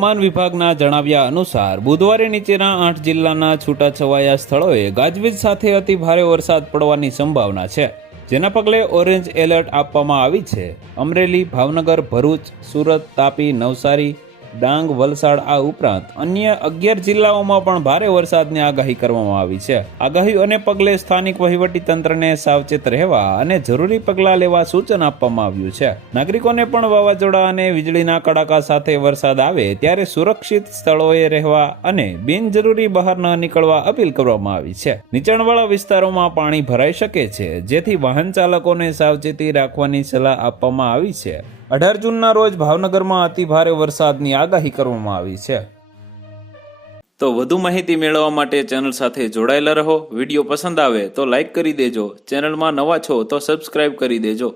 હવામાન વિભાગના જણાવ્યા અનુસાર બુધવારે નીચેના 8 જિલ્લાના છૂટાછવાયા સ્થળોએ ગાજવીજ સાથે અતિ ભારે વરસાદ પડવાની સંભાવના છે, જેના પગલે ઓરેન્જ એલર્ટ આપવામાં આવી છે। અમરેલી, ભાવનગર, ભરૂચ, સુરત, તાપી, નવસારી, ડાંગ, વલસાડ આ ઉપરાંત અન્ય 11 જિલ્લાઓમાં પણ ભારે વરસાદની આગાહી કરવામાં આવી છે। આગાહીઓને પગલે સ્થાનિક વહીવટીતંત્રને સાવચેત રહેવા અને જરૂરી પગલાં લેવા સૂચન આપવામાં આવ્યું છે। નાગરિકોને પણ વાવાઝોડા અને વીજળીના કડાકા સાથે વરસાદ આવે ત્યારે સુરક્ષિત સ્થળોએ રહેવા અને બિનજરૂરી બહાર ન નીકળવા અપીલ કરવામાં આવી છે। નીચાણવાળા વિસ્તારોમાં પાણી ભરાઈ શકે છે, જેથી વાહન ચાલકોને સાવચેતી રાખવાની સલાહ આપવામાં આવી છે। 18 જૂનના રોજ ભાવનગરમાં અતિ ભારે વરસાદની આગાહી કરવામાં આવી છે। તો વધુ માહિતી મેળવવા માટે ચેનલ સાથે જોડાયેલા રહો। વિડીયો પસંદ આવે તો લાઈક કરી દેજો, ચેનલમાં નવા છો તો સબસ્ક્રાઇબ કરી દેજો।